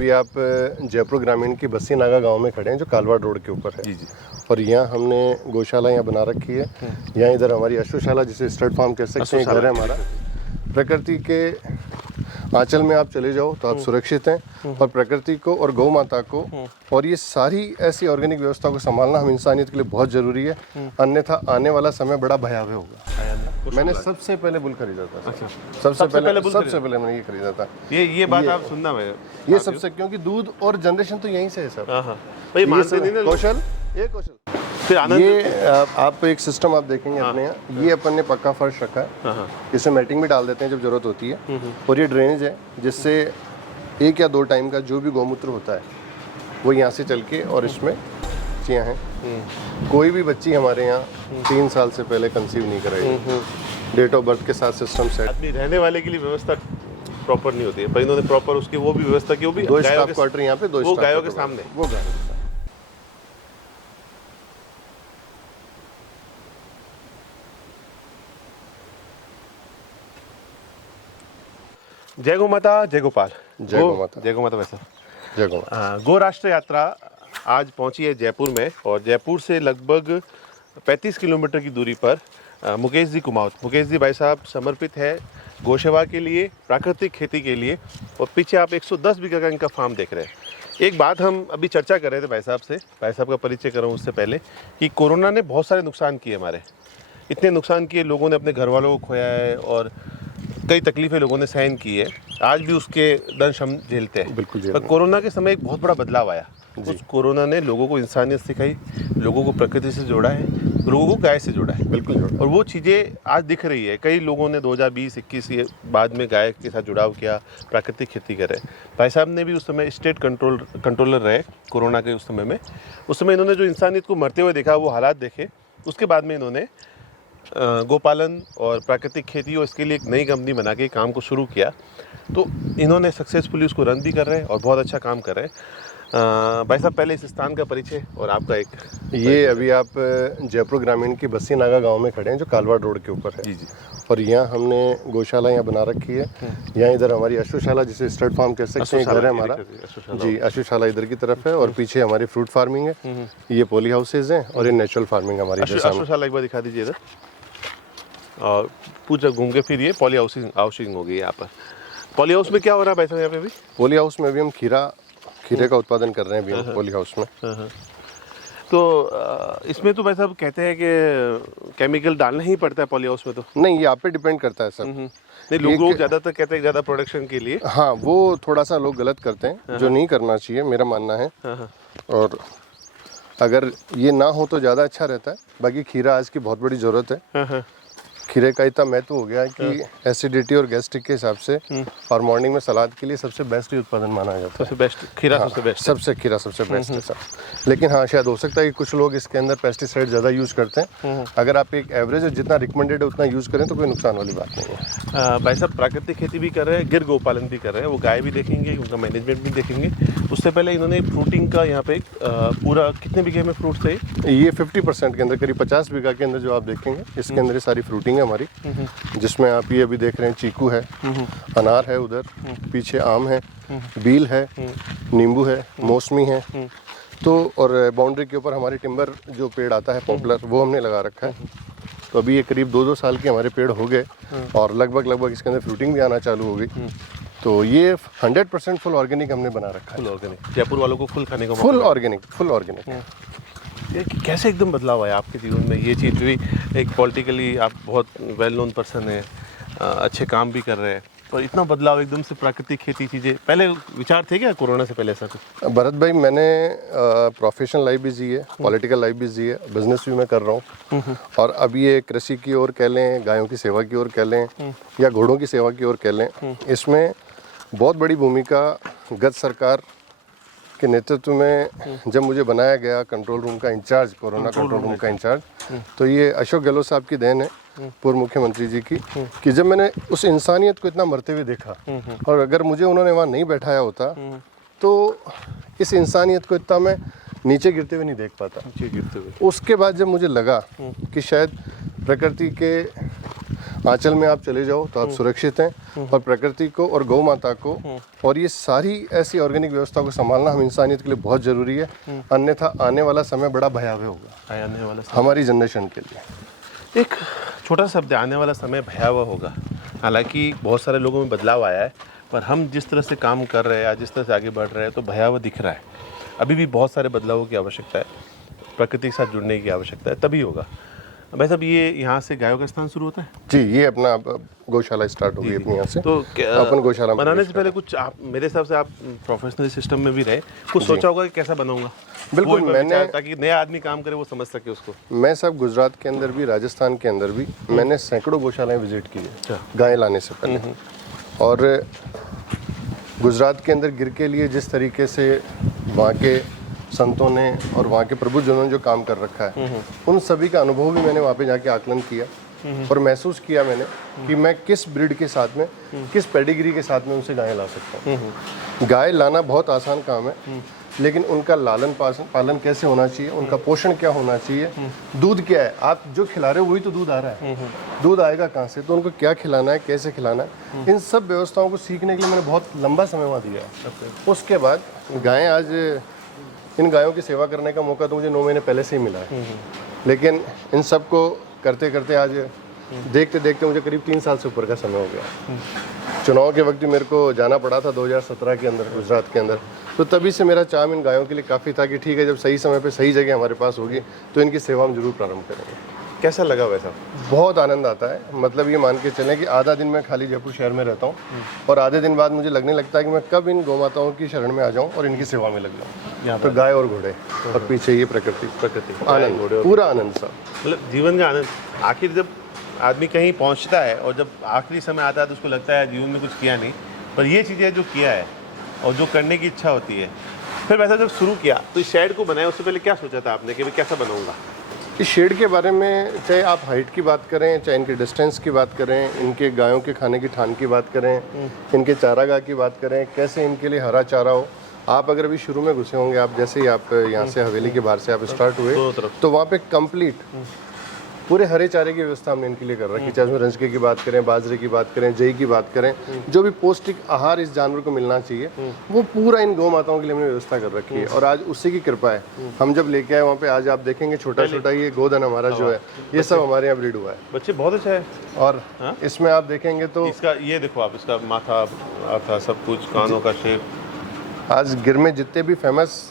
अभी आप जयपुर ग्रामीण की बस्सी नागा गांव में खड़े हैं जो कालवाड़ रोड के ऊपर है। जी जी। और यहाँ हमने गौशाला यहाँ बना रखी है। यहाँ इधर हमारी अश्वशाला जिसे स्टड फार्म कह सकते हैं घर है हमारा। प्रकृति के आंचल में आप चले जाओ तो आप सुरक्षित हैं और प्रकृति को और गौ माता को और ये सारी ऐसी ऑर्गेनिक व्यवस्था को संभालना हम इंसानियत के लिए बहुत जरूरी है, अन्यथा आने वाला समय बड़ा भयावह होगा। मैंने सबसे पहले बुल खरीदा था। अच्छा। सबसे पहले मैंने ये खरीदा था। ये बात आप सुनना है ये सबसे, क्योंकि दूध और जनरेशन तो यहीं से है सर। भाई मानते नहीं ना कौशल, ये कौशल फिर आनंद। ये आप एक सिस्टम आप देखेंगे अपने यहाँ, ये अपन ने पक्का फर्श रखा है, इसमें मैटिंग भी डाल देते हैं जब जरूरत होती है। और ये ड्रेनेज है जिससे 1 या 2 टाइम का जो भी गौमूत्र होता है वो यहाँ से चल के और इसमें बच्चियाँ हैं। कोई भी बच्ची हमारे यहाँ 3 साल से पहले कंसीव नहीं कराई। डेट ऑफ बर्थ के साथ सिस्टम सेट। आदमी रहने वाले के लिए व्यवस्था प्रॉपर नहीं होती है, पर इन्होंने प्रॉपर उसकी वो भी व्यवस्था की। वो भी 2 स्टाफ क्वार्टर यहाँ पे, 2 वो गायों के सामने, वो गायों के सामने। जय गौ माता, जय गोपाल। जय गौ माता। जय गौ माता। वैसा जय गौ माता। गो राष्ट्र यात्रा आज पहुंची है जयपुर में, और जयपुर से लगभग 35 किलोमीटर की दूरी पर मुकेश जी कुमाऊत, मुकेश जी भाई साहब समर्पित है गौसेवा के लिए, प्राकृतिक खेती के लिए। और पीछे आप 110 बीघा का इनका फार्म देख रहे हैं। एक बात हम अभी चर्चा कर रहे थे भाई साहब से, भाई साहब का परिचय कराऊँ उससे पहले, कि कोरोना ने बहुत सारे नुकसान किए हमारे। इतने नुकसान किए, लोगों ने अपने घर वालों को खोया है और कई तकलीफें लोगों ने सहन की है। आज भी उसके दंश हम झेलते हैं। बिल्कुल। पर कोरोना के समय एक बहुत बड़ा बदलाव आया। उस कोरोना ने लोगों को इंसानियत सिखाई, लोगों को प्रकृति से जोड़ा है, लोगों को गाय से जोड़ा है। बिल्कुल। और वो चीज़ें आज दिख रही है। कई लोगों ने 2020-21 ये बाद में गाय के साथ जुड़ाव किया, प्राकृतिक खेती करे। भाई साहब ने भी उस समय स्टेट कंट्रोलर रहे कोरोना के उस समय में। उस समय इन्होंने जो इंसानियत को मरते हुए देखा, वो हालात देखे। उसके बाद में इन्होंने गोपालन और प्राकृतिक खेती और इसके लिए एक नई कंपनी बना के काम को शुरू किया। तो इन्होंने सक्सेसफुली उसको रन भी कर रहे हैं और बहुत अच्छा काम कर रहे हैं। भाई साहब, पहले इस स्थान का परिचय और आपका एक। ये अभी आप जयपुर ग्रामीण की बस्सी नागा गांव में खड़े हैं जो कालवाड़ रोड के ऊपर है। जी जी। और यहाँ हमने गौशाला यहाँ बना रखी है। यहाँ इधर हमारी अश्वशाला जिसे स्टड फार्म कह सकते हैं घर है हमारा। जी, अश्वशाला इधर की तरफ है और पीछे हमारी फ्रूट फार्मिंग है। ये पॉली हाउसेज हैं और ये नेचुरल फार्मिंग हमारी। अश्वशाला एक बार दिखा दीजिए इधर, और पूरा घूम के फिर ये पॉली हाउसिंग हो गई यहाँ पर। पॉली हाउस में क्या हो रहा है भाई साहब यहाँ पे भी? पॉली हाउस में अभी हम खीरे का उत्पादन कर रहे हैं अभी हम पॉली हाउस में। तो इसमें तो भाई साहब कहते हैं कि केमिकल डालना ही पड़ता है पॉली हाउस में। तो नहीं, ये आप पे डिपेंड करता है सर। नहीं, लोग ज़्यादातर कहते हैं ज़्यादा प्रोडक्शन के लिए। हाँ, वो थोड़ा सा लोग गलत करते हैं, जो नहीं करना चाहिए मेरा मानना है। और अगर ये ना हो तो ज़्यादा अच्छा रहता है। बाकी खीरा आज की बहुत बड़ी ज़रूरत है। खीरे का इतना महत्व हो गया है कि एसिडिटी और गैस्ट्रिक के हिसाब से और मॉर्निंग में सलाद के लिए सबसे बेस्ट ही उत्पादन माना जाता है। सबसे बेस्ट खीरा। हाँ, सबसे बेस्ट खीरा सबसे बेस्ट है सर। लेकिन हाँ, शायद हो सकता है कि कुछ लोग इसके अंदर पेस्टिसाइड ज़्यादा यूज़ करते हैं। अगर आप एक एवरेज जितना रिकमेंडेड है उतना यूज़ करें तो कोई नुकसान वाली बात नहीं है। भाई साहब प्राकृतिक खेती भी कर रहे हैं, गिर गोपालन भी कर रहे हैं। वो गाय भी देखेंगे, उनका मैनेजमेंट भी देखेंगे। उससे पहले इन्होंने फ्रूटिंग का यहाँ पे पूरा कितने बीघे में फ्रूट्स थे? ये 50% के अंदर, करीब 50 बीघा के अंदर जो आप देखेंगे इसके अंदर ये सारी फ्रूटिंग है हमारी, जिसमें आप ये अभी देख रहे हैं चीकू है, अनार है, उधर पीछे आम है, बील है, नींबू है, मौसमी है। तो और बाउंड्री के ऊपर हमारी टिम्बर जो पेड़ आता है पॉपुलर, वो हमने लगा रखा है। तो अभी ये करीब 2-2 साल के हमारे पेड़ हो गए और लगभग इसके अंदर फ्रूटिंग भी आना चालू हो गई। तो ये 100% फुल ऑर्गेनिक हमने बना रखा है। फुल ऑर्गेनिक, जयपुर वालों को फुल खाने को फुल ऑर्गेनिक। ये कैसे एकदम बदलाव आया आपके जीवन में? ये चीज़ भी एक पॉलिटिकली आप बहुत वेल नोन पर्सन है, अच्छे काम भी कर रहे हैं, और इतना बदलाव एकदम से प्राकृतिक खेती चीज़ें, पहले विचार थे क्या कोरोना से पहले ऐसा कुछ? भरत भाई, मैंने प्रोफेशनल लाइफ भी जी है, पॉलिटिकल लाइफ भी जी है, बिजनेस भी मैं कर रहा हूँ। और अब ये कृषि की ओर कह लें, गायों की सेवा की ओर कह लें या घोड़ों की सेवा की ओर कह लें, इसमें बहुत बड़ी भूमिका गत सरकार के नेतृत्व में जब मुझे बनाया गया कंट्रोल रूम का इंचार्ज, कोरोना कंट्रोल रूम का इंचार्ज, तो ये अशोक गहलोत साहब की देन है, पूर्व मुख्यमंत्री जी की, कि जब मैंने उस इंसानियत को इतना मरते हुए देखा, और अगर मुझे उन्होंने वहाँ नहीं बैठाया होता तो इस इंसानियत को इतना मैं नीचे गिरते हुए नहीं देख पाता। उसके बाद जब मुझे लगा कि शायद प्रकृति के आंचल में आप चले जाओ तो आप सुरक्षित हैं, और प्रकृति को और गौ माता को और ये सारी ऐसी ऑर्गेनिक व्यवस्था को संभालना हम इंसानियत के लिए बहुत ज़रूरी है। अन्यथा आने वाला समय बड़ा भयावह होगा आने वाला हमारी जनरेशन के लिए। एक छोटा सा शब्द, आने वाला समय भयावह होगा। हालांकि बहुत सारे लोगों में बदलाव आया है, पर हम जिस तरह से काम कर रहे हैं या जिस तरह से आगे बढ़ रहे हैं तो भयावह दिख रहा है। अभी भी बहुत सारे बदलावों की आवश्यकता है, प्रकृति के साथ जुड़ने की आवश्यकता है, तभी होगा। भाई साहब, ये यहाँ से गायों का स्थान शुरू होता है? जी, ये अपना गौशाला स्टार्ट होगी अपने यहाँ से। तो अपन गौशाला बनाने से पहले कुछ आप, मेरे हिसाब से आप प्रोफेशनल सिस्टम में भी रहे, कुछ सोचा होगा कि कैसा बनाऊंगा? बिल्कुल, मैंने, ताकि नया आदमी काम करे वो समझ सके उसको। मैं सब गुजरात के अंदर भी, राजस्थान के अंदर भी मैंने सैकड़ों गौशालाएं विजिट की है गाय लाने से पहले। और गुजरात के अंदर गिर के लिए जिस तरीके से वहाँ के संतों ने और वहाँ के प्रभुजनों ने जो काम कर रखा है, उन सभी का अनुभव भी मैंने वहाँ पे जाके आकलन किया और महसूस किया मैंने कि मैं किस ब्रीड के साथ में, किस पेडिग्री के साथ में उनसे गायें ला सकता हूँ। गाय लाना बहुत आसान काम है, लेकिन उनका लालन पालन कैसे होना चाहिए, उनका पोषण क्या होना चाहिए, दूध क्या है, आप जो खिला रहे हो वही तो दूध आ रहा है, दूध आएगा कहाँ से, तो उनको क्या खिलाना है, कैसे खिलाना है, इन सब व्यवस्थाओं को सीखने के लिए मैंने बहुत लंबा समय वहाँ दिया है। उसके बाद गायें, आज इन गायों की सेवा करने का मौका तो मुझे 9 महीने पहले से ही मिला है, लेकिन इन सब को करते करते आज देखते देखते मुझे करीब 3 साल से ऊपर का समय हो गया। चुनाव के वक्त भी मेरे को जाना पड़ा था 2017 के अंदर, गुजरात के अंदर, तो तभी से मेरा चाम इन गायों के लिए काफ़ी था कि ठीक है, जब सही समय पे सही जगह हमारे पास होगी तो इनकी सेवा हम जरूर प्रारंभ करेंगे। कैसा लगा वैसा? बहुत आनंद आता है। मतलब ये मान के चलें कि आधा दिन मैं खाली जयपुर शहर में रहता हूँ और आधे दिन बाद मुझे लगने लगता है कि मैं कब इन गौ माताओं की शरण में आ जाऊँ और इनकी सेवा में लग जाऊँ। तो गाय और घोड़े और पीछे ये प्रकृति, आनंद, पूरा आनंद सा, मतलब जीवन का आनंद। आखिर जब आदमी कहीं पहुंचता है और जब आखिरी समय आता है तो उसको लगता है जीवन में कुछ किया नहीं, पर ये चीज़ें जो किया है और जो करने की इच्छा होती है। फिर वैसा जब शुरू किया तो इस शेड को बनाया, उससे पहले क्या सोचा था आपने कि मैं कैसा बनाऊंगा? इस शेड के बारे में चाहे आप हाइट की बात करें, चाहे इनके डिस्टेंस की बात करें, इनके गायों के खाने की ठान की बात करें, इनके चारागाह की बात करें, कैसे इनके लिए हरा चारा हो। आप अगर अभी शुरू में घुसे होंगे, आप जैसे ही आप यहाँ से हवेली के बाहर से आप स्टार्ट हुए तो वहाँ पे कंप्लीट पूरे हरे चारे की व्यवस्था हमने इनके लिए कर रखी है। चाहे उसमें रंजके की बात करें, बाजरे की बात करें, जई की बात करें, जो भी पौष्टिक आहार इस जानवर को मिलना चाहिए वो पूरा इन गौ माताओं के लिए हमने व्यवस्था कर रखी है। और आज उसी की कृपा है, हम जब लेके आए वहाँ पे, आज आप देखेंगे छोटा छोटा ये गोधन हमारा जो है, ये सब हमारे यहाँ ब्रीड हुआ है। बच्चे बहुत अच्छा है। और इसमें आप देखेंगे तो इसका ये देखो आप, इसका माथा था, सब कुछ, कानों का शेप। आज गिर में जितने भी फेमस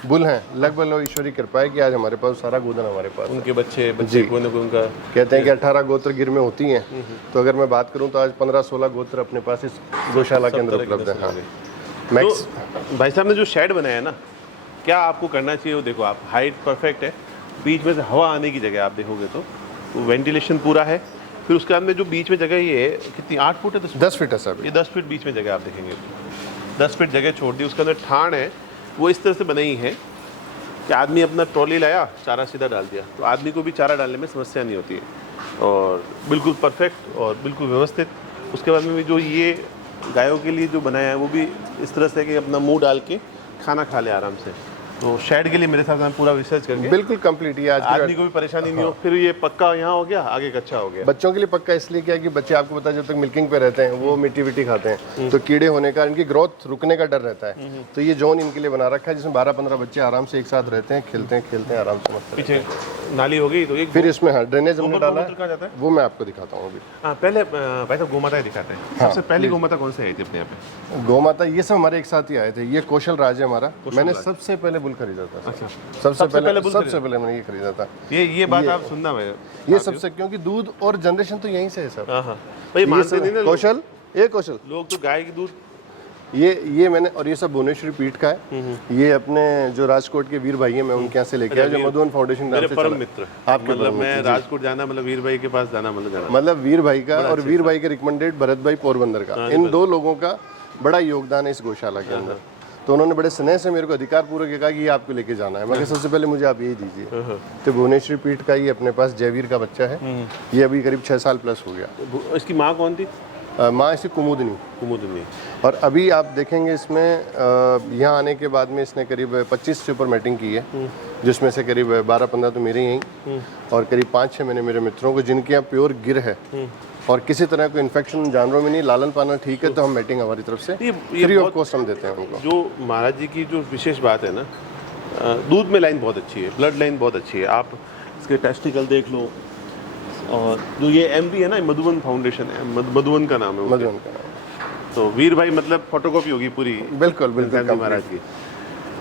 बुल हैं, लगभग ईश्वरी कृपा है कि आज हमारे पास सारा गोधन हमारे पास। उनके बच्चे कोई ना कोई उनका, कहते हैं कि 18 गोत्र गिर में होती हैं, तो अगर मैं बात करूं तो आज 15-16 गोत्र अपने पास इस गौशाला के अंदर उपलब्ध हैं। मैक्स भाई साहब ने जो शेड बनाया है ना, क्या आपको करना चाहिए वो देखो आप, हाइट परफेक्ट है, बीच में से हवा आने की जगह आप देखोगे तो वेंटिलेशन पूरा है। फिर उसके बाद में जो बीच में जगह ये कितनी, 8 फुट है, 10 फीट है सर, ये 10 फीट बीच में जगह आप देखेंगे, 10 फीट जगह छोड़ दी। उसके अंदर ठाण है, वो इस तरह से बनाई है कि आदमी अपना ट्रॉली लाया, चारा सीधा डाल दिया, तो आदमी को भी चारा डालने में समस्या नहीं होती है, और बिल्कुल परफेक्ट और बिल्कुल व्यवस्थित। उसके बाद में भी जो ये गायों के लिए जो बनाया है वो भी इस तरह से कि अपना मुंह डाल के खाना खा ले आराम से। तो शेड के लिए मेरे साथ पूरा रिसर्च करके बिल्कुल कंप्लीट, ये आज आदमी को भी परेशानी नहीं हो। फिर ये पक्का यहाँ हो गया, आगे कच्चा हो गया। बच्चों के लिए पक्का इसलिए क्या कि बच्चे, आपको पता है, जब तक मिल्किंग पे रहते हैं वो मिट्टी विट्टी खाते हैं, तो कीड़े होने का, इनकी ग्रोथ रुकने का डर रहता है। तो ये जोन इनके लिए बना रखा है जिसमें 12-15 बच्चे आराम से एक साथ रहते हैं, खेलते हैं आराम से मस्त। पीछे नाली हो गई तो एक, फिर इसमें ड्रेनेज हमने डाला है, कहाँ जाता है वो मैं आपको दिखाता हूँ अभी। पहले भाई साहब गोमाता दिखाते हैं। सबसे पहली गोमाता कौन से आई थी अपने यहाँ पे? गौ माता ये सब हमारे एक साथ ही आए थे। ये कौशल राज है हमारा, मैंने सबसे पहले बुल खरीदा था। सबसे पहले मैंने ये खरीदा था। ये बात आप सुनना है, ये सबसे, क्योंकि दूध और जनरेशन तो यहीं से है सर। भाई मानते नहीं ना कौशल, ये कौशल लोग तो गाय की दूध, ये मैंने, और ये सब भुवनेश्वरी पीठ का है। ये अपने जो राजकोट के वीर भाई हैं, मैं उनके यहाँ से लेके आया, जो मधुवन फाउंडेशन नाम से परम मित्र। आपके मतलब मैं राजकोट जाना मतलब वीर भाई के पास जाना, मतलब वीर भाई का, और वीर भाई के रिकमेंडेड भरत भाई पोरबंदर का, इन 2 लोगों का बड़ा योगदान है इस गौशाला के अंदर। तो उन्होंने बड़े स्नेह से मेरे को अधिकार पूर्वक कहा कि ये आपको लेके जाना है। मैं सबसे पहले मुझे आप यही दीजिए। तो भुवनेश्वरी पीठ का ये अपने पास जयवीर का बच्चा है, ये अभी करीब 6 साल प्लस हो गया। इसकी माँ कौन थी? माँ इसकी कुमुदनी। और अभी आप देखेंगे इसमें यहाँ आने के बाद में इसने करीब 25 से ऊपर मैटिंग की है, जिसमें से करीब 12-15 तो मेरे यहीं, और करीब 5-6 मैंने मेरे मित्रों को, जिनके यहाँ प्योर गिर है, और किसी तरह कोई इन्फेक्शन जानवरों में नहीं, लालन पालन ठीक है, तो हम मेटिंग हमारी तरफ से ये फ्री ऑफ बहुत- कॉस्ट हम देते हैं उनको। जो महाराज जी की जो विशेष बात है ना, दूध में लाइन बहुत अच्छी है, ब्लड लाइन बहुत अच्छी है। आप इसके टेस्टिकल देख लो, और जो ये MV है ना, मधुबन फाउंडेशन है, मधुबन का नाम है उनके। मधुबन का नाम। तो वीर भाई मतलब फोटोकॉपी होगी पूरी बिल्कुल बिल्कुल गांधी महाराज की।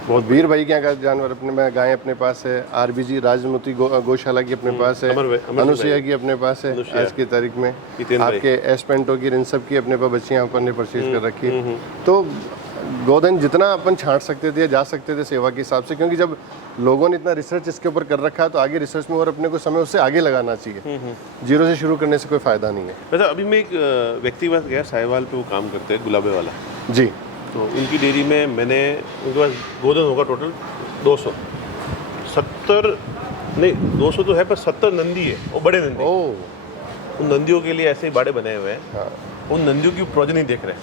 बहुत वीर भाई के यहाँ का जानवर अपने में, गायें अपने पास है, RBG राजमूर्ति गौशाला की अपने पास है, अमर अनुसुईया भाई। की अपने पास है अनुसुईया। आज की तारीख में, जितेंद्र भाई। आपके एस्पेंटो की, इन सब की अपने पास बच्चियाँ अपन ने परचेज कर रखी है। तो गोधन जितना अपन छांट सकते थे, जा सकते थे सेवा के हिसाब से, क्योंकि जब लोगों ने इतना रिसर्च इसके ऊपर कर रखा है तो आगे रिसर्च में और अपने को समय उससे आगे लगाना चाहिए। जीरो से शुरू करने से कोई फायदा नहीं है। वैसे अभी मैं एक व्यक्ति के पास गया, साहिवाल पे वो काम करते हैं, गुलाबे वाला। जी। तो उनकी डेयरी में मैंने, उनके पास गोधन होगा टोटल 200, 70 नहीं 200 तो है, पर 70 नंदी है, वो बड़े नंदी। ओह। उन नंदियों के लिए ऐसे ही बाड़े बनाए हुए हैं। हाँ। उन नंदियों की प्रोजनी देख रहे हैं,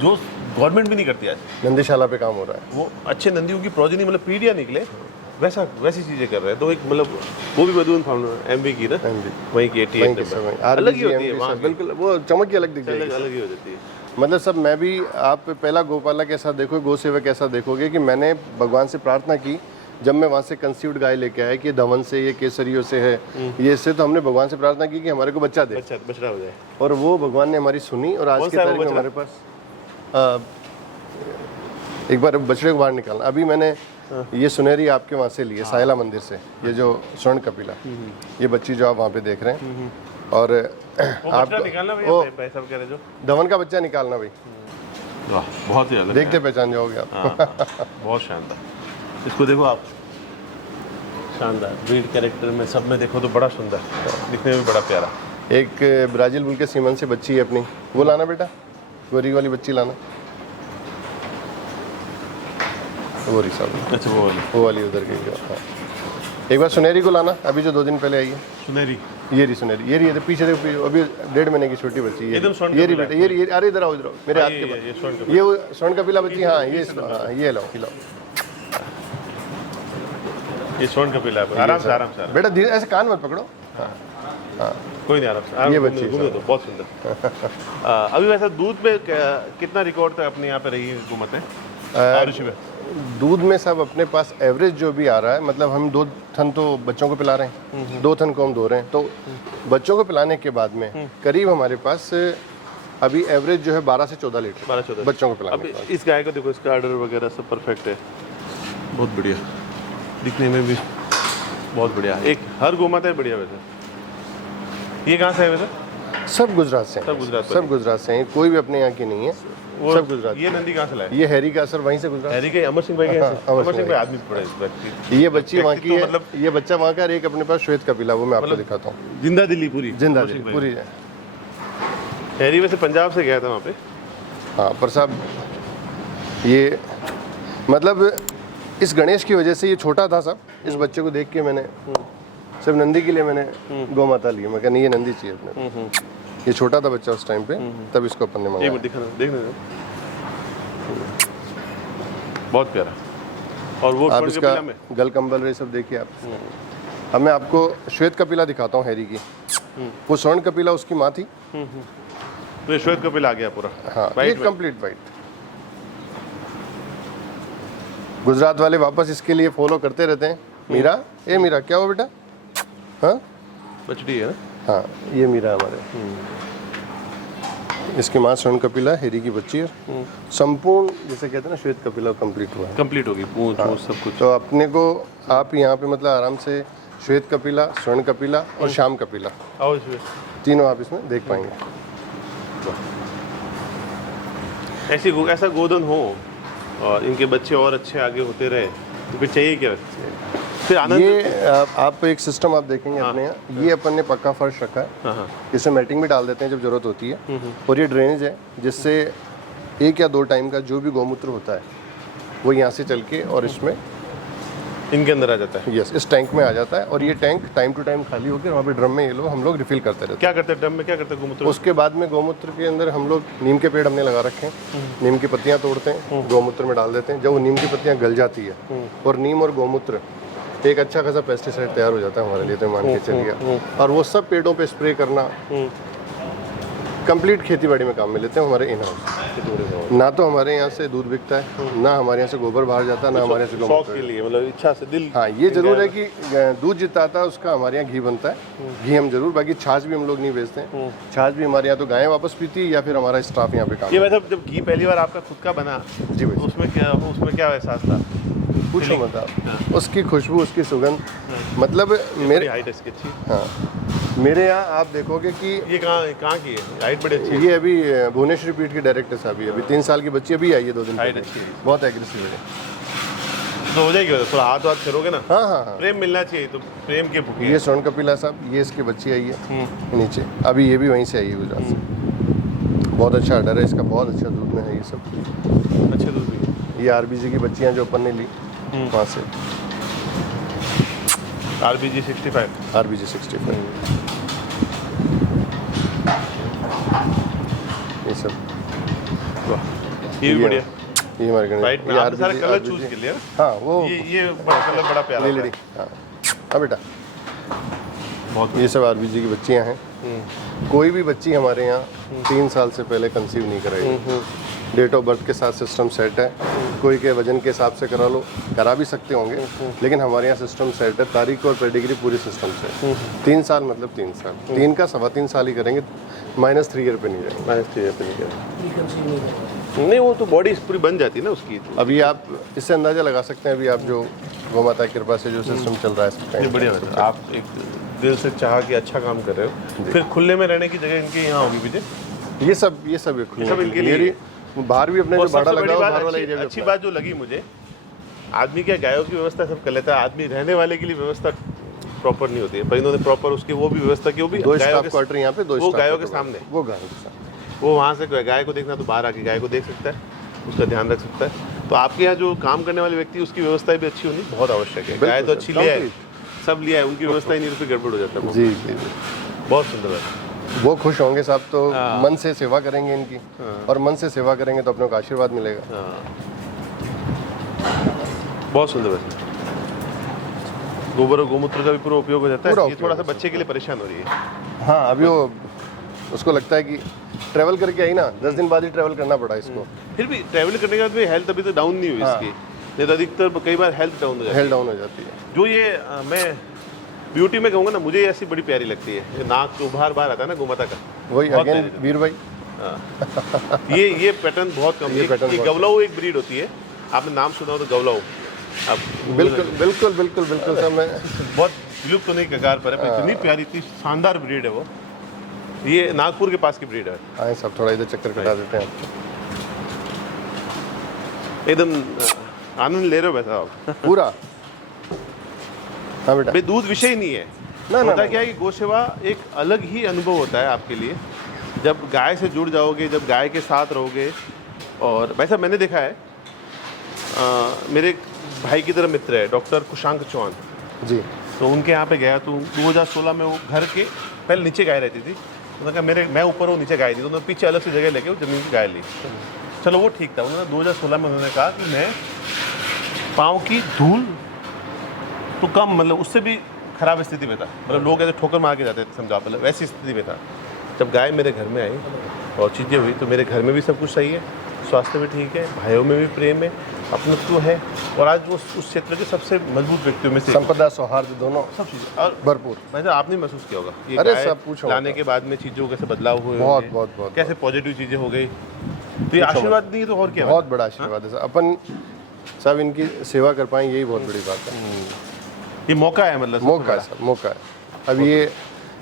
जो गवर्नमेंट भी नहीं करती आज। नंदीशाला पे काम हो रहा है। वो अच्छे नंदियों की प्रोजनी, मतलब पीढ़ियाँ निकले, वैसी चीज़ें कर रहे हैं। तो एक मतलब वो भी मधुबन फाउंडर MV की ना, MV वहीं की 88 अलग ही होती है वहाँ की, बिल्कुल वो चमक ही अलग दिख जाएगी। अलग ही हो जाती है। मतलब सब, मैं भी, आप पहला गोपाला कैसा देखो, गौ सेवा कैसा देखोगे, कि मैंने भगवान से प्रार्थना की जब मैं वहाँ से कंसीव्ड गाय लेके आया कि धवन से, ये केसरियों से है, ये इससे, तो हमने भगवान से प्रार्थना की कि हमारे को बच्चा दे, बछड़ा हो जाए। और वो भगवान ने हमारी सुनी। और आज कौन की सा है वो तारीख में बछड़ा? हमारे पास एक बार बछड़े को बाहर निकालना। अभी मैंने ये सुनहरी आपके वहाँ से लिए, सायला मंदिर से, ये जो स्वर्ण कपिला, ये बच्ची जो आप वहाँ पे देख रहे हैं। और आप निकालना ओ, भाई सब कह रहे जो धवन का बच्चा निकालना भाई, वाह, बहुत ही अलग देखते पहचान जाओगे आप। हाँ, बहुत शानदार। इसको देखो आप, शानदार ब्रीड कैरेक्टर में, सब में देखो तो बड़ा सुंदर, दिखने में भी बड़ा प्यारा। एक ब्राजील बुल के सीमन से बच्ची है अपनी, वो लाना बेटा, गोरी वाली बच्ची लाना, वो रही साहब, अच्छा वो वो वाली उधर की जो। हाँ। एक बार सुनहरी को लाना, अभी जो 2 दिन पहले आई है, सुनहरी, ये रही सुनहरी, ये रही है, पीछे देखो, अभी 1.5 महीने की छोटी बच्ची है, एकदम स्वर्ण ये रही कपिला। बेटा, ये रही, अरे इधर आओ, इधर आओ, मेरे हाथ के ये स्वर्ण पास, ये वो स्वर्ण कपिला बच्ची। हाँ ये लाओ, ये लाओ ये स्वर्ण कपिला है। आराम से आराम से बेटा, धीरे, ऐसे कान मत पकड़ो। कोई नहीं, आराम से ये आराम बच्ची घूमने दो, बहुत सुंदर। अभी वैसे दूध में कितना रिकॉर्ड तक अपने यहाँ पे रही है हुकूमतें आरुषि में? दूध में सब अपने पास एवरेज जो भी आ रहा है, मतलब हम 2 थन तो बच्चों को पिला रहे हैं, 2 थन को हम धो रहे हैं, तो बच्चों को पिलाने के बाद में करीब हमारे पास अभी एवरेज जो है 12 से 14 लीटर 12-14 बच्चों को पिलाने अब के बाद। इस गाय को देखो, इसका आर्डर वगैरह सब परफेक्ट है, बहुत बढ़िया, दिखने में भी बहुत बढ़िया। एक हर गोमाता है बढ़िया। वैसे ये कहाँ से है वैसे? सब गुजरात से हैं। सब गुजरात सब गुजरात से हैं, कोई भी अपने यहाँ की नहीं है, सब गुजरात। ये नंदी कहाँ से लाए? ये हैरी का असर वहीं से गुजरात। हैरी के अमर सिंह भाई के हाँ, हैं। अमर सिंह भाई आदमी बड़े व्यक्ति, ये बच्ची वहाँ की है, मतलब ये बच्चा वहाँ का, और एक अपने पास श्वेत कपिला, वो मैं आपको दिखाता हूँ। जिंदा दिल्ली पूरी, जिंदा अमर दिली सिंह भाई। पूरी है। हैरी वैसे पंजाब से गया था वहाँ पे। हाँ पर साहब, ये मतलब इस गणेश की वजह से ये छोटा था साहब, इस बच्चे को देख के मैंने सिर्फ नंदी के लिए मैंने गौ माता ली। मैं कहा नहीं, ये नंदी चाहिए अपने, ये छोटा था बच्चा उस टाइम पे, तब इसको अपन ने एक मंगाया। मिनट दिखाना, देखने दो, बहुत प्यारा। और वो आप स्वर्ण इसका कपिला में गल कंबल ये सब देखिए आप। अब मैं आपको श्वेत कपिला दिखाता हूँ हैरी की। वो स्वर्ण कपिला उसकी माँ थी। तो ये श्वेत कपिला आ गया पूरा। हाँ, ये वाइट में। Complete white. गुजरात वाले वापस इसके लिए फॉलो करते रहते हैं। मीरा, ए मीरा, क्या हुआ बेटा? हाँ बछड़ी है ना? हाँ, ये मीरा हमारे। इसकी माँ स्वर्ण कपिला, हेरी की बच्ची है। संपूर्ण जिसे कहते हैं ना श्वेत कपिला, कंप्लीट हुआ है। कंप्लीट होगी, पूंछ वूंछ सब कुछ। तो अपने को आप यहाँ पे मतलब आराम से श्वेत कपिला, स्वर्ण कपिला और श्याम कपिला, आओ इसमें। तीनों आप इसमें देख पाएंगे। ऐसा गोधन हो और इनके बच्चे और अच्छे आगे होते रहे तो फिर चाहिए क्या? फिर आनंद। ये आप एक सिस्टम आप देखेंगे अपने यहाँ, ये अपन ने पक्का फर्श रखा है। हाँ। इसमें मैटिंग भी डाल देते हैं जब जरूरत होती है। और ये ड्रेनेज है जिससे 1 या 2 टाइम का जो भी गौमूत्र होता है वो यहाँ से चल के और इसमें इनके अंदर आ जाता है। यस, इस टैंक में आ जाता है। और ये टैंक टाइम टू टाइम खाली होकर वहाँ पे ड्रम में ये लोग हम लोग रिफिल करते रहते क्या करते हैं ड्रम में? क्या करते हैं गोमूत्र? हैं। उसके बाद में गौमूत्र के अंदर हम लोग नीम के पेड़ हमने लगा रखे हैं, नीम की पत्तियाँ तोड़ते हैं, गौमूत्र में डाल देते हैं। जब वो नीम की पत्तियाँ गल जाती है और नीम और गौमूत्र एक अच्छा खासा पेस्टिसाइड तैयार हो जाता है हमारे लिए, तो मान के चलिए। और वो सब पेड़ों पे स्प्रे करना, कंप्लीट खेती बाड़ी में काम में लेते हैं हमारे इन हाउस। ना तो हमारे यहाँ से दूध बिकता है, ना हमारे यहाँ से गोबर बाहर जाता है, ना हमारे यहाँ से शौक गोमूत्र। के लिए मतलब इच्छा से दिल। हाँ, ये जरूर है कि दूध जितना आता है उसका हमारे यहाँ घी बनता है, घी हम जरूर, बाकी छाछ भी हम लोग नहीं बेचते हैं। छाछ भी हमारे यहाँ तो गायें वापस पीती है या फिर हमारा स्टाफ यहाँ पे काम। ये मतलब जब घी पहली बार आपका खुद का बना, जी भाई, उसमें क्या एहसास था? पूछो मत आप, उसकी खुशबू, उसकी सुगंध, मतलब मेरे, हाइट इसकी अच्छी। हाँ मेरे यहाँ आप देखोगे कि ये कहाँ की है? हाइट बड़ी अच्छी है। ये अभी भुवनेश्वरी पीठ की डायरेक्टर साहब ही अभी 3 साल की बच्ची अभी आई है 2 दिन हाइट पहले। अच्छी है, बहुत एग्रेसिव है। तो हो जाएगी थोड़ा हाथ करोगे ना। हाँ हाँ हाँ, प्रेम मिलना चाहिए, तो प्रेम के भूखे। ये स्वर्ण कपिला साहब, ये इसकी बच्ची आई है नीचे, अभी ये भी वहीं से आई है गुजरात से। बहुत अच्छा ऑर्डर है इसका, बहुत अच्छा दूध में है ये सब। अच्छे दूध भी। ये आरबीजी की बच्चियाँ जो अपन ने ली वहाँ से, RBG 65। आरबीजी 65 ये सब। ये भी बढ़िया। ये हमारे गणेश, राइट में ये आपने सारा RBG कलर चूज कर लिया ना? हाँ वो ये कलर बड़ा प्यारा लीलड़ी, हाँ हाँ बेटा, बहुत। ये सब आरबीजी की बच्चियाँ हैं। कोई भी बच्ची हमारे यहाँ 3 साल से पहले कंसीव नहीं कराई। डेट ऑफ बर्थ के साथ सिस्टम सेट है, कोई के वजन के हिसाब से करा लो, करा भी सकते होंगे, लेकिन हमारे यहाँ सिस्टम सेट है, तारीख और पेडिग्री पूरी सिस्टम से। 3 साल मतलब 3 साल, 3 का 3.25 साल ही करेंगे, -3 ईयर पे नहीं जाएंगे। -3 ईयर पे नहीं करेंगे। नहीं, वो तो बॉडी पूरी बन जाती है ना उसकी। अभी आप इससे अंदाजा लगा सकते हैं, अभी आप जो गौ माता की कृपा से जो सिस्टम चल रहा है इस ये टाइम। बढ़िया है। आप एक दिल से चाह के अच्छा काम कर रहे हो। फिर खुले में रहने की जगह इनके यहाँ होगी विजय? ये सब इनके लिए मेरी बाहर भी अपने और जो भाड़ा सबसे बड़ी लगा बात, बाहर वाला एरिया भी अच्छी अपना। बात जो लगी मुझे, आदमी क्या गायों की व्यवस्था सब कर लेता है, आदमी रहने वाले के लिए व्यवस्था प्रॉपर नहीं होती है। पर इन्होंने प्रॉपर उसकी वो भी व्यवस्था की, वो भी 2 गायों स्टाफ के क्वार्टर यहाँ पे, 2 वो स्टाफ गायों के क्वार्टर सामने। वो गायों के सामने, वो वहाँ से गाय को देखना तो बाहर आके गाय को देख सकता है, उसका ध्यान रख सकता है। तो आपके यहाँ जो काम करने वाले व्यक्ति, उसकी व्यवस्था भी अच्छी होनी बहुत आवश्यक है। गाय तो अच्छी लिया है, सब लिया है, उनकी व्यवस्था ही नहीं, फिर गड़बड़ हो जाता है। जी जी जी, बहुत सुंदर है। वो खुश होंगे साहब तो मन से सेवा करेंगे इनकी, और मन से सेवा करेंगे तो अपने को आशीर्वाद मिलेगा। बहुत सुंदर है। गोबर और गोमूत्र का भी पूरा उपयोग हो जाता है। ये थोड़ा सा बच्चे के लिए परेशान हो रही है। हाँ, अभी वो उसको लगता है कि ट्रैवल करके आई ना, 10 दिन बाद ही ट्रैवल करना पड़ा इसको। फिर भी ट्रैवल करने के बाद भी हेल्थ अभी तो डाउन नहीं हुई इसकी, नहीं तो अधिकतर कई बार हेल्थ डाउन हो जाती है। हेल्थ डाउन हो जाती है। जो ये मैं ब्यूटी में कहूँगा ना, मुझे ऐसी बड़ी प्यारी लगती है। ये नाक जो बाहर आता है ना गोमाता का, वही बहुत अगेन प्यारी वीर भाई, ये पैटर्न बहुत कम है। पैटर्न ये गवलाऊ एक ब्रीड होती है, आपने नाम सुना हो तो गवलाऊ। आप बिल्कुल बिल्कुल बिल्कुल बिल्कुल सर, मैं बहुत विलुप्त होने के कगार पर है, पर इतनी प्यारी, इतनी शानदार ब्रीड है वो। ये नागपुर के पास की ब्रीड है। आए सब थोड़ा इधर चक्कर कटा देते हैं आपको। एकदम आनंद ले रहे हो वैसा आप पूरा। हाँ बेटा, भाई दूध विषय ही नहीं है ना, होता ना, क्या है कि गौ सेवा एक अलग ही अनुभव होता है आपके लिए, जब गाय से जुड़ जाओगे, जब गाय के साथ रहोगे। और वैसा मैंने देखा है, मेरे एक भाई की तरह मित्र है डॉक्टर कुशांक चौहान जी, तो उनके यहाँ पे गया तो 2016 में वो घर के पहले नीचे गाय रहती थी, उन्होंने कहा मैं ऊपर हूँ, नीचे गाय थी, तो उन्होंने पीछे अलग सी जगह लेके वो जमीन की गाय ली। चलो वो ठीक था। उन्होंने 2016 में उन्होंने कहा कि मैं पाँव की धूल तो कम, मतलब उससे भी खराब स्थिति में था, मतलब लोग ऐसे ठोकर मार के जाते थे, समझा, मतलब वैसी स्थिति में था। जब गाय मेरे घर में आई और चीज़ें हुई तो मेरे घर में भी सब कुछ सही है, स्वास्थ्य भी ठीक है, भाइयों में भी प्रेम है, अपनत्व है, और आज वो उस क्षेत्र के सबसे मजबूत व्यक्तियों में से संपदा सौहार्द दोनों सब चीज़ें और भरपूर। वैसे आपने महसूस किया होगा ये अरे गाय सब पूछो लाने के बाद में चीज़ों कैसे बदलाव हुए बहुत होंगे, बहुत बहुत कैसे पॉजिटिव चीज़ें हो गई। तो ये आशीर्वाद नहीं तो और क्या बहुत बड़ा आशीर्वाद है सर, अपन सब इनकी सेवा कर पाएं, यही बहुत बड़ी बात है। ये मौका है, मतलब मौका है सर, मौका है। अब ये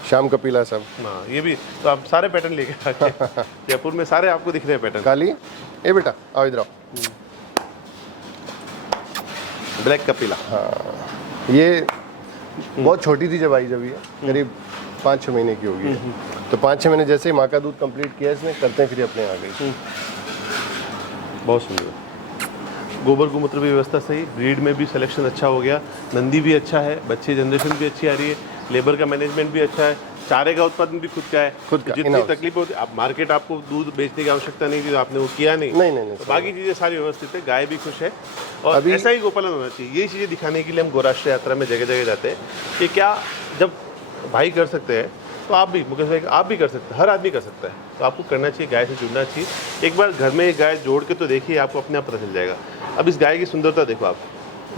श्याम कपिला सब, हाँ, ये भी तो आप सारे पैटर्न लेके आके जयपुर में सारे आपको दिख रहे हैं पैटर्न। काली, ए बेटा आओ इधर आओ। ब्लैक कपिला, हाँ, ये बहुत छोटी थी जब आई, जब ये करीब 5-6 महीने की होगी, तो 5-6 महीने जैसे ही माँ का दूध कंप्लीट किया इसने, करते हैं फिर अपने आ गई। बहुत सुंदर। गोबर गोमूत्र भी व्यवस्था सही, ब्रीड में भी सिलेक्शन अच्छा हो गया, नंदी भी अच्छा है, बच्चे जनरेशन भी अच्छी आ रही है, लेबर का मैनेजमेंट भी अच्छा है, चारे का उत्पादन भी खुद का है। खुद का, जितनी in-house। तकलीफ होती है, आप मार्केट, आपको दूध बेचने की आवश्यकता नहीं थी, तो आपने वो किया नहीं। नहीं, तो बाकी चीज़ें सारी व्यवस्थित है, गाय भी खुश है, और अभी ऐसा ही गोपालन होना चाहिए। ये चीज़ें दिखाने के लिए हम गौराष्ट्र यात्रा में जगह जगह जाते हैं कि क्या जब भाई कर सकते हैं तो आप भी मुकेश भाई आप भी कर सकते हैं, हर आदमी कर सकता है। तो आपको करना चाहिए, गाय से जुड़ना चाहिए। एक बार घर में एक गाय जोड़ के तो देखिए, आपको अपने आप पता चल जाएगा। अब इस गाय की सुंदरता देखो आप,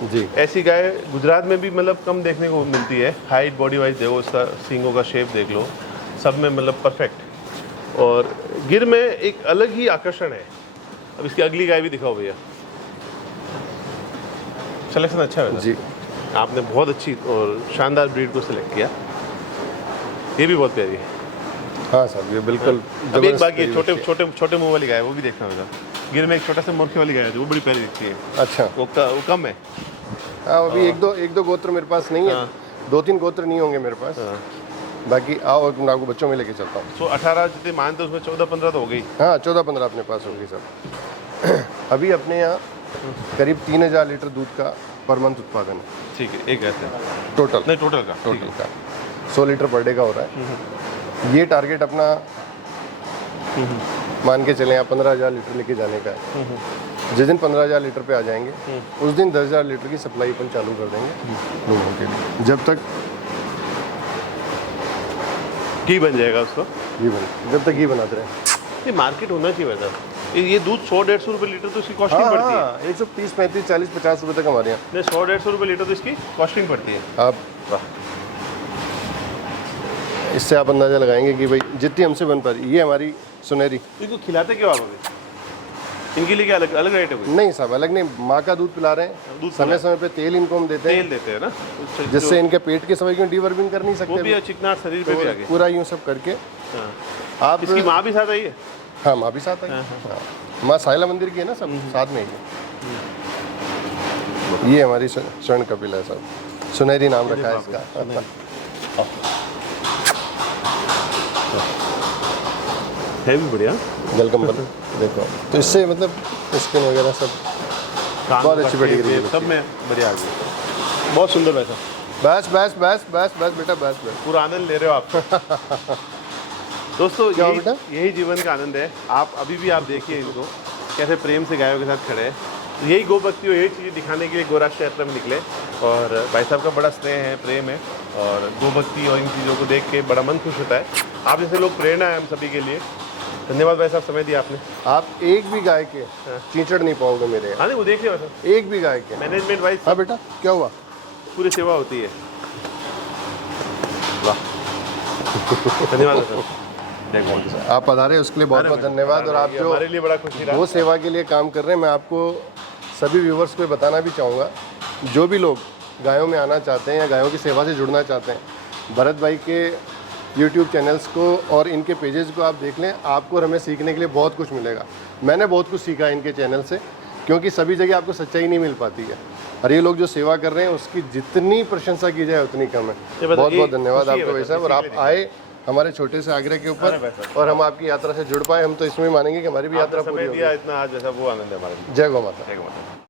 जी ऐसी गाय गुजरात में भी मतलब कम देखने को मिलती है। हाइट बॉडी वाइज देखो, इसका सींगों का शेप देख लो, सब में मतलब परफेक्ट। और गिर में एक अलग ही आकर्षण है। अब इसकी अगली गाय भी दिखाओ भैया। सिलेक्शन अच्छा है जी। आपने, बहुत अच्छी और शानदार ब्रीड को सिलेक्ट किया। ये भी बहुत प्यारी है। हाँ साहब, ये बिल्कुल अब एक जबरदस्त बाकी तरीके छोटे से। छोटे छोटे मुंह वाली गाय है, वो भी देखना होगा। गिर में एक छोटा सा मुर्खे वाली गाय है, जो वो बड़ी प्यारी दिखती है। अच्छा, वो कम है। हाँ अभी एक दो गोत्र मेरे पास नहीं है, हाँ। 2-3 गोत्र नहीं होंगे मेरे पास। हाँ। बाकी आओ, मैं आपको बच्चों में लेके चलता हूँ। तो 18 जितने मानते उसमें 14-15 तो हो गई। हाँ 14-15 अपने पास होगी सर। अभी अपने यहाँ करीब 3000 लीटर दूध का पर मंथ उत्पादन है ठीक है, एक ऐसे टोटल। नहीं टोटल का, ठीक टोटल है। का 100 लीटर पर डे का हो रहा है। ये टारगेट अपना मान के चलें आप 15,000 लीटर लेके जाने का है। जिस दिन 15,000 लीटर पे आ जाएंगे उस दिन 10,000 लीटर की सप्लाई अपन चालू कर देंगे लोगों के लिए, जब तक घी बन जाएगा उसको। जब तक घी बनाते रहे। ये मार्केट होना चाहिए वैसा। ये दूध 100-150 रुपये लीटर तो इसकी कॉस्टिंग पड़ती है। हाँ 130, 35, 40, 50 रुपए तक हमारे यहाँ। नहीं, 100-150 रुपये लीटर तो इसकी कॉस्टिंग पड़ती है। आप इससे आप अंदाज़ा लगाएंगे कि भाई जितनी हमसे बन पा रही। ये हमारी सुनहरी। इनको खिलाते क्यों आप अभी? इनके लिए क्या अलग अलग रेट है कोई? नहीं साहब अलग नहीं, माँ का दूध पिला रहे हैं। दूध समय समय पे तेल इनको हम देते तेल हैं, देते हैं ना, जिससे इनके पेट की सफाई, क्यों डीवर्मिंग कर नहीं वो सकते भी अभी। चिकनाट शरीर पे भी आ गए। पूरा यूँ सब करके हाँ। आप इसकी माँ भी साथ आई है। हाँ माँ भी साथ आई। हाँ माँ साइला मंदिर की है ना, सब साथ में ही है। ये हमारी स्वर्ण कपिला है साहब, सुनहरी नाम रखा है इसका। है भी बढ़िया। गलकम्बल देखो, तो इससे मतलब स्किन वगैरह सब बहुत अच्छी बढ़ी रही है। सब में बढ़िया आ गई। बहुत सुंदर वैसा। बस बस बस बस बस बेटा बस बस। पूरा आनंद ले रहे हो आप। दोस्तों क्या यही बेटा? यही जीवन का आनंद है। आप अभी भी आप देखिए इनको कैसे प्रेम से गायों के साथ खड़े हैं। तो यही गोभक्ति और यही चीज़ें दिखाने के लिए गोराष्ट्र यात्रा में निकले। और भाई साहब का बड़ा स्नेह है, प्रेम है, और गोभक्ति और इन चीज़ों को देख के बड़ा मन खुश होता है। आप जैसे लोग प्रेरणा है हम सभी के लिए। धन्यवाद भाई साहब, समय दिया आपने। आप एक भी गाय के चींचड़ नहीं पाओगे मेरे यहाँ। हाँ नहीं, वो देख लिया सर, एक भी गाय के। मैनेजमेंट वाइज हाँ बेटा क्या हुआ? पूरी सेवा होती है। वाह। धन्यवाद सर। आप पधारे उसके लिए बहुत बहुत धन्यवाद। और आप जो हमारे लिए बड़ा खुशी रहा। वो सेवा के लिए काम कर रहे हैं, मैं आपको सभी व्यूवर्स को बताना भी चाहूँगा, जो भी लोग गायों में आना चाहते हैं या गायों की सेवा से जुड़ना चाहते हैं, भरत भाई के YouTube चैनल्स को और इनके पेजेस को आप देख लें। आपको और हमें सीखने के लिए बहुत कुछ मिलेगा। मैंने बहुत कुछ सीखा है इनके चैनल से, क्योंकि सभी जगह आपको सच्चाई नहीं मिल पाती है, और ये लोग जो सेवा कर रहे हैं उसकी जितनी प्रशंसा की जाए उतनी कम है। बहुत बहुत धन्यवाद आपको भाई साहब। और आप आए हमारे छोटे से आग्रह के ऊपर, और हम आपकी यात्रा से जुड़ पाए, हम तो इसमें मानेंगे कि हमारी भी यात्रा पूरी समय होगी। दिया इतना आज, जैसा वो आनंद है हमारे लिए। जय गौ माता। जय गौ माता।